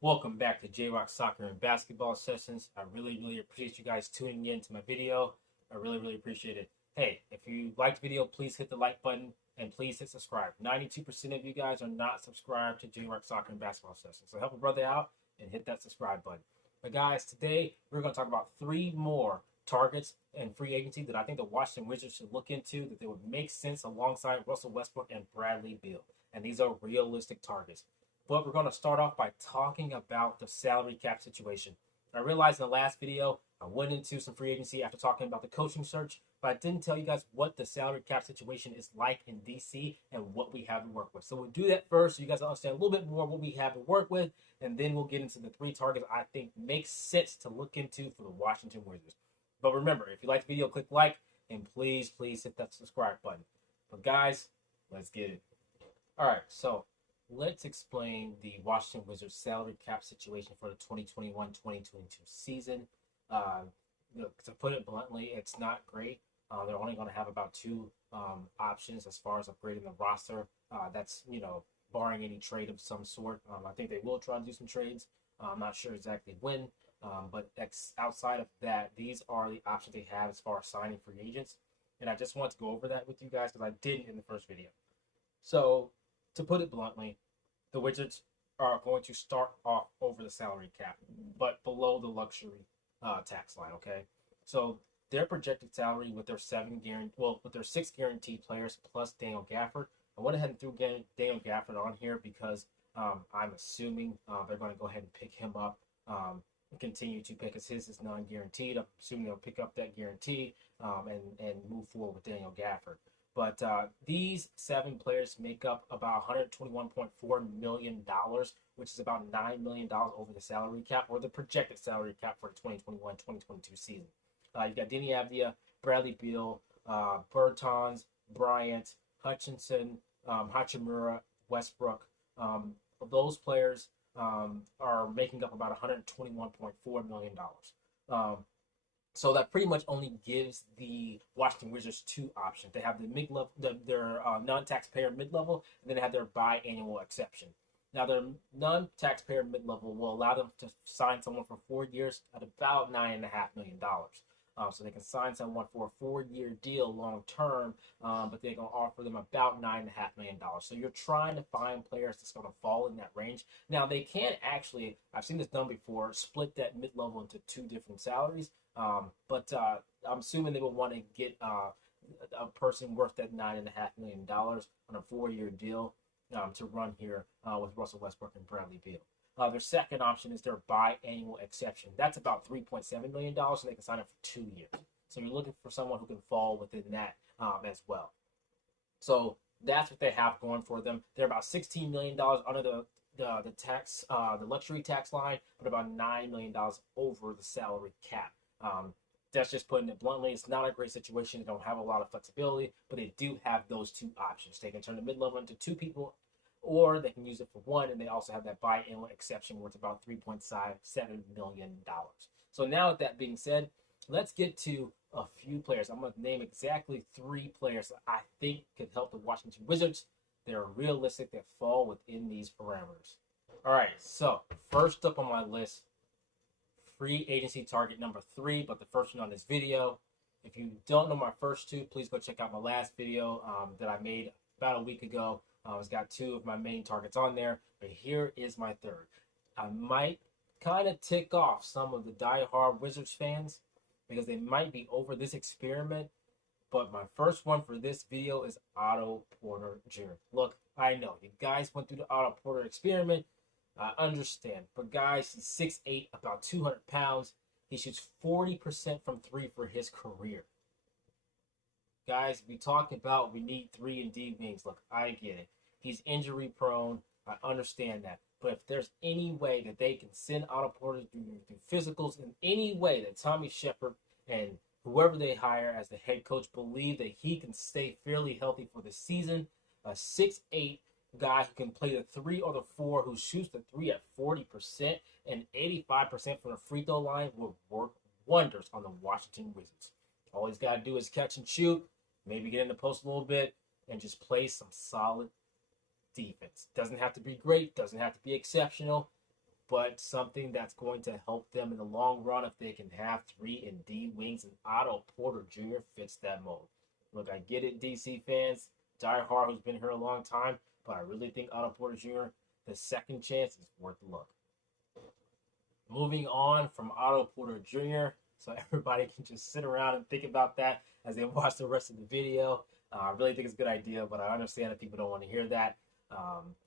Welcome back to J-Rock Soccer and Basketball Sessions. I really appreciate you guys tuning in to my video. I really appreciate it. Hey, if you liked the video, please hit the like button and please hit subscribe. 92% of you guys are not subscribed to J-Rock Soccer and Basketball Sessions. So help a brother out and hit that subscribe button. But guys, today we're going to talk about three more targets and free agency that I think the Washington Wizards should look into, that they would make sense alongside Russell Westbrook and Bradley Beal. And these are realistic targets. But we're going to start off by talking about the salary cap situation. I realized in the last video, I went into some free agency after talking about the coaching search, but I didn't tell you guys what the salary cap situation is like in DC and what we have to work with. So we'll do that first so you guys understand a little bit more what we have to work with, and then we'll get into the three targets I think makes sense to look into for the Washington Wizards. But remember, if you like the video, click like, and please hit that subscribe button. But guys, let's get it. All right, so let's explain the Washington Wizards salary cap situation for the 2021-2022 season. To put it bluntly, it's not great. They're only going to have about two options as far as upgrading the roster. That's, barring any trade of some sort. I think they will try to do some trades. I'm not sure exactly when, but outside of that, these are the options they have as far as signing free agents. And I just want to go over that with you guys because I didn't in the first video. So, to put it bluntly, the Wizards are going to start off over the salary cap, but below the luxury tax line. Okay, so their projected salary with their with their six guaranteed players plus Daniel Gafford. I went ahead and threw Daniel Gafford on here because I'm assuming they're going to go ahead and pick him up. Continue to pick, as his is non-guaranteed. I'm assuming they'll pick up that guarantee and move forward with Daniel Gafford. But these seven players make up about $121.4 million, which is about $9 million over the salary cap, or the projected salary cap for the 2021-2022 season. You've got Denny Avdia, Bradley Beal, Bertans, Bryant, Hutchinson, Hachimura, Westbrook. Those players are making up about $121.4 million. So that pretty much only gives the Washington Wizards two options. They have the mid-level, their non-taxpayer mid-level, and then they have their biannual exception. Now, their non-taxpayer mid-level will allow them to sign someone for 4 years at about $9.5 million. So they can sign someone for a 4-year deal long-term, but they're going to offer them about $9.5 million. So you're trying to find players that's going to fall in that range. Now, they can actually, I've seen this done before, split that mid-level into two different salaries. But I'm assuming they will want to get a person worth that $9.5 million on a 4-year deal to run here with Russell Westbrook and Bradley Beal. Their second option is their biannual exception. That's about $3.7 million, and they can sign up for 2 years. So you're looking for someone who can fall within that as well. So that's what they have going for them. They're about $16 million under the tax, the luxury tax line, but about $9 million over the salary cap. That's just putting it bluntly. It's not a great situation. They don't have a lot of flexibility, but they do have those two options. They can turn the mid-level into two people, or they can use it for one, and they also have that biannual exception where it's about $3.7 million. So now with that being said, let's get to a few players. I'm going to name exactly 3 players that I think could help the Washington Wizards. They're realistic, that fall within these parameters. All right, so first up on my list, free agency target number 3, but the first one on this video. If you don't know my first two, please go check out my last video that I made about a week ago. It's got 2 of my main targets on there, but here is my third. I might kind of tick off some of the die-hard Wizards fans because they might be over this experiment, but my first one for this video is Otto Porter Jr. Look, I know you guys went through the Otto Porter experiment. I understand, but guys, he's 6'8", about 200 pounds. He shoots 40% from 3 for his career. Guys, we talk about we need 3 and D wings. Look, I get it. He's injury prone. I understand that. But if there's any way that they can send Otto Porter through physicals, in any way that Tommy Shepard and whoever they hire as the head coach believe that he can stay fairly healthy for the season, a 6'8" guy who can play the 3 or the 4, who shoots the 3 at 40% and 85% from the free throw line will work wonders on the Washington Wizards. All he's got to do is catch and shoot, maybe get in the post a little bit, and just play some solid defense. Doesn't have to be great, doesn't have to be exceptional. but something that's going to help them in the long run if they can have 3 and D wings, and Otto Porter Jr. fits that mold. Look, I get it, DC fans, Die Hard, who's been here a long time, but I really think Otto Porter Jr., the second chance is worth the look. Moving on from Otto Porter Jr., so everybody can just sit around and think about that as they watch the rest of the video. I really think it's a good idea, but I understand that people don't want to hear that,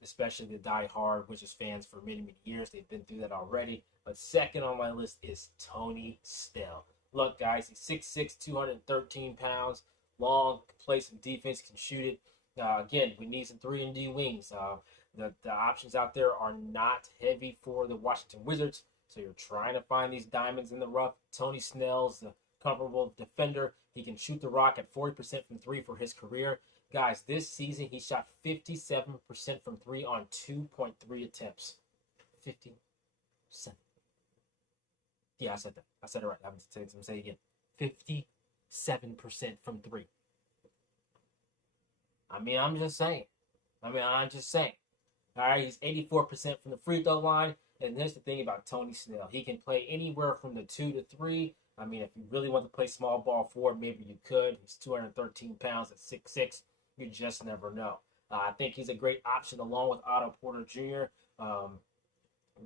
especially the die-hard Wizards fans for many, many years. They've been through that already. But second on my list is Tony Snell. Look, guys, he's 6'6", 213 pounds, long, can play some defense, can shoot it. Again, we need some 3 and D wings. The options out there are not heavy for the Washington Wizards. So you're trying to find these diamonds in the rough. Tony Snell's a comparable defender. He can shoot the rock at 40% from 3 for his career. Guys, this season he shot 57% from 3 on 2.3 attempts. 57. Yeah, I said that. I said it right. I'm going to say it again. 57% from 3. I'm just saying. All right, he's 84% from the free throw line. And here's the thing about Tony Snell. He can play anywhere from the 2 to 3. If you really want to play small ball forward, maybe you could. He's 213 pounds at 6'6". You just never know. I think he's a great option along with Otto Porter Jr.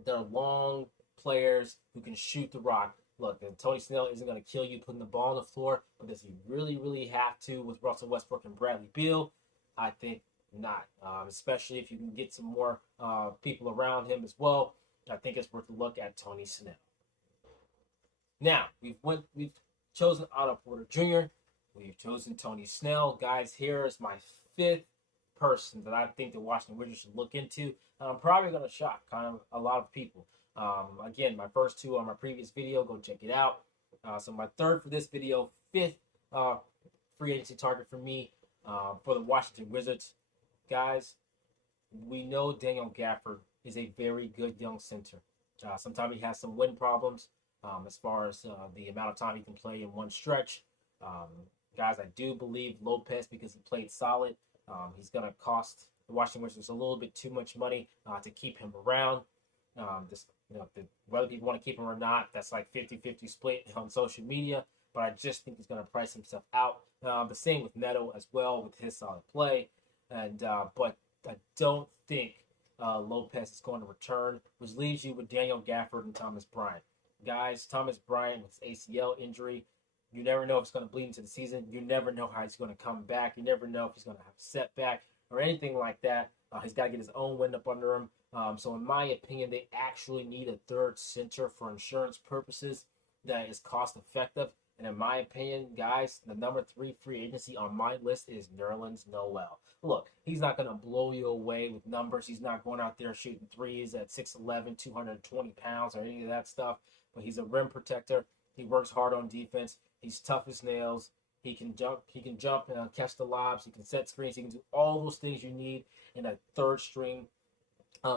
They're long players who can shoot the rock. Look, and Tony Snell isn't going to kill you putting the ball on the floor, but does he really, really have to with Russell Westbrook and Bradley Beal? I think not, especially if you can get some more people around him as well. I think it's worth a look at Tony Snell. Now, we've chosen Otto Porter Jr. We've chosen Tony Snell. Guys, here is my 5th person that I think the Washington Wizards should look into. I'm probably going to shock kind of a lot of people. Again, my first 2 on my previous video. Go check it out. So my 3rd for this video, 5th free agency target for me for the Washington Wizards. Guys, we know Daniel Gafford is a very good young center. Sometimes he has some win problems as far as the amount of time he can play in one stretch. Guys, I do believe Lopez, because he played solid, he's going to cost the Washington Wizards a little bit too much money to keep him around. Whether people want to keep him or not, that's like 50-50 split on social media. But I just think he's going to price himself out. The same with Neto as well with his solid play. But I don't think Lopez is going to return, which leaves you with Daniel Gafford and Thomas Bryant. Guys, Thomas Bryant with ACL injury. You never know if it's going to bleed into the season. You never know how he's going to come back. You never know if he's going to have a setback or anything like that. He's got to get his own wind up under him. So in my opinion, they actually need a 3rd center for insurance purposes that is cost effective. And in my opinion, guys, the number 3 free agency on my list is Nerlens Noel. Look, he's not going to blow you away with numbers. He's not going out there shooting threes at 6'11", 220 pounds or any of that stuff. But he's a rim protector. He works hard on defense. He's tough as nails. He can jump and catch the lobs. He can set screens. He can do all those things you need in a 3rd string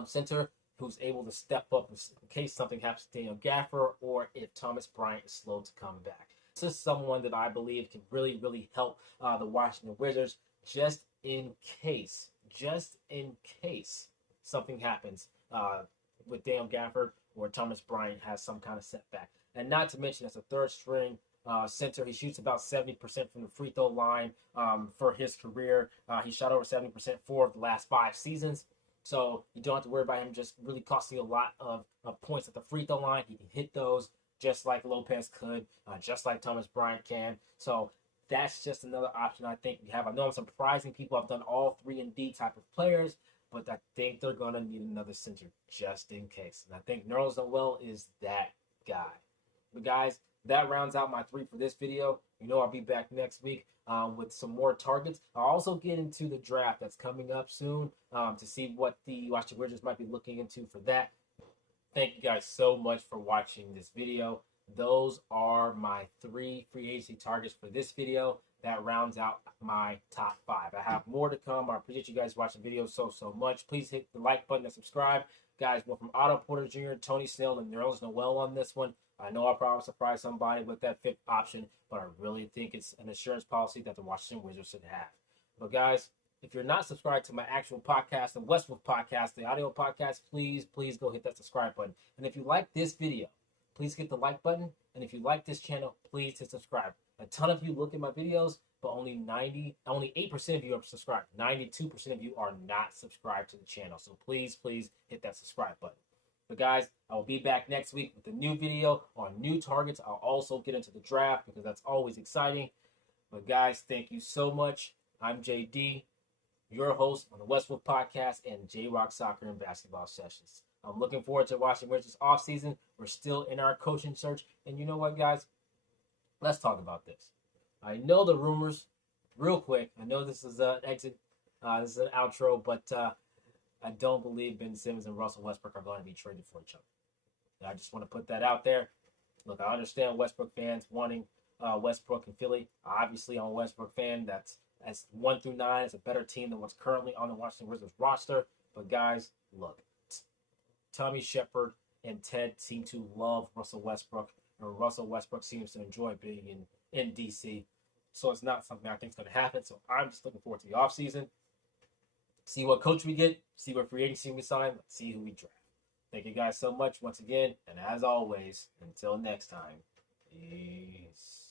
center who's able to step up in case something happens to Daniel Gafford or if Thomas Bryant is slow to come back. This is someone that I believe can really, really help the Washington Wizards just in case something happens with Daniel Gafford or Thomas Bryant has some kind of setback. And not to mention, as a 3rd string center, he shoots about 70% from the free throw line for his career. He shot over 70% for the last 5 seasons. So you don't have to worry about him just really costing a lot of points at the free throw line. He can hit those just like Lopez could, just like Thomas Bryant can. So that's just another option I think we have. I know I'm surprising people. I've done all 3 and D type of players, but I think they're going to need another center just in case. And I think Nerlens Noel is that guy. But guys, that rounds out my 3 for this video. I'll be back next week with some more targets. I'll also get into the draft that's coming up soon to see what the Washington Wizards might be looking into for that. Thank you guys so much for watching this video. Those are my 3 free agency targets for this video. That rounds out my top 5. I have more to come. I appreciate you guys watching the video so much. Please hit the like button and subscribe. Guys, we're from Otto Porter Jr., Tony Snell, and Nerlens Noel on this one. I know I'll probably surprise somebody with that 5th option, but I really think it's an insurance policy that the Washington Wizards should have. But guys, if you're not subscribed to my actual podcast, the Westbrook podcast, the audio podcast, please go hit that subscribe button. And if you like this video, please hit the like button. And if you like this channel, please hit subscribe. A ton of you look at my videos, but only 8% of you are subscribed. 92% of you are not subscribed to the channel. So please hit that subscribe button. But guys, I will be back next week with a new video on new targets. I'll also get into the draft because that's always exciting. But guys, thank you so much. I'm JD, your host on the Westbrook podcast and J-Rock Soccer and Basketball Sessions. I'm looking forward to watching Wizards off season. We're still in our coaching search. And you know what, guys? Let's talk about this. I know the rumors, real quick. I know this is an exit. This is an outro, but I don't believe Ben Simmons and Russell Westbrook are going to be traded for each other. And I just want to put that out there. Look, I understand Westbrook fans wanting Westbrook and Philly. Obviously, I'm a Westbrook fan. That's 1 through 9. It's a better team than what's currently on the Washington Wizards roster. But guys, look, Tommy Shepard and Ted seem to love Russell Westbrook, and Russell Westbrook seems to enjoy being in DC. So it's not something I think is going to happen. So I'm just looking forward to the offseason. See what coach we get. See what free agency we sign. Let's see who we draft. Thank you guys so much once again. And as always, until next time, peace.